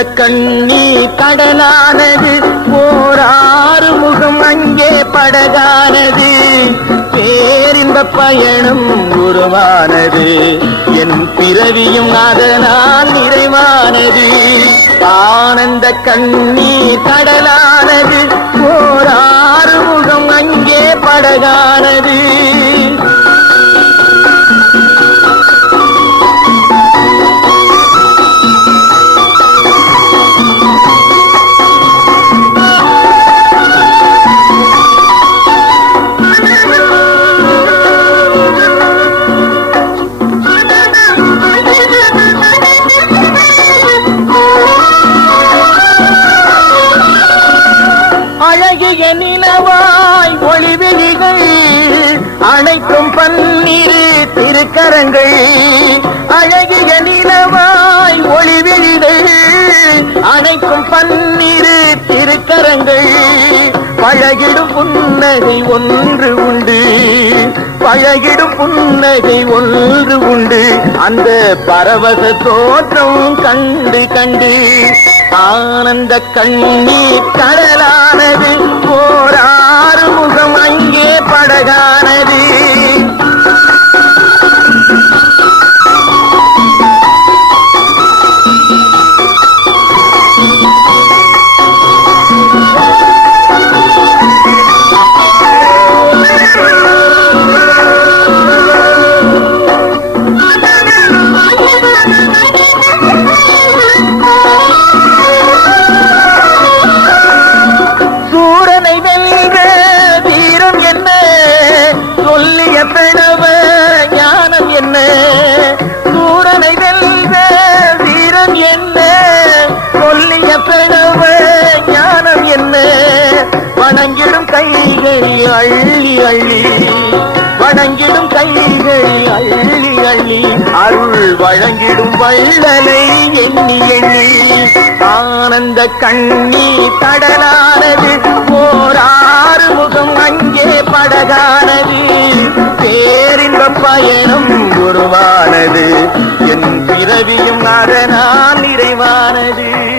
கண்ணீர் கடலானது, ஓராறு முகம் அங்கே படகானது, பேரின்ப பயணம் உருவானது, என் பிறவியும் அதனால் நிறைவானது. ஆனந்த கண்ணீர் கடலானது, ஓராறு முகம் அங்கே படகானது. அழகிய நிலவாய் ஒளிவெளிகள் அனைத்தும் பன்னீர் திருக்கரங்கள், அழகிய நிலவாய் ஒளிவெளிகள் அனைத்தும் பன்னீர் திருக்கரங்கள், பழகிடும் புன்னகை ஒன்று உண்டு, பழகிடும் புன்னகை ஒன்று உண்டு, அந்த பரவச தோற்றம் கண்டு கண்டு ஆனந்த கண்ணீர் கடலானது, ஓராறு முகம் அங்கே படகானது. வணங்கிடும் கைகளை அள்ளி அள்ளி, வணங்கிடும் கைகளை அள்ளி அள்ளி, அருள் வழங்கிடும் வள்ளலை எண்ணி எண்ணி. ஆனந்த கண்ணீர் கடலானது, ஓராறு முகம் அங்கே படகானது, பேரின்ப பயணம் உருவானது, என் பிறவியும் அதனால் நிறைவானது.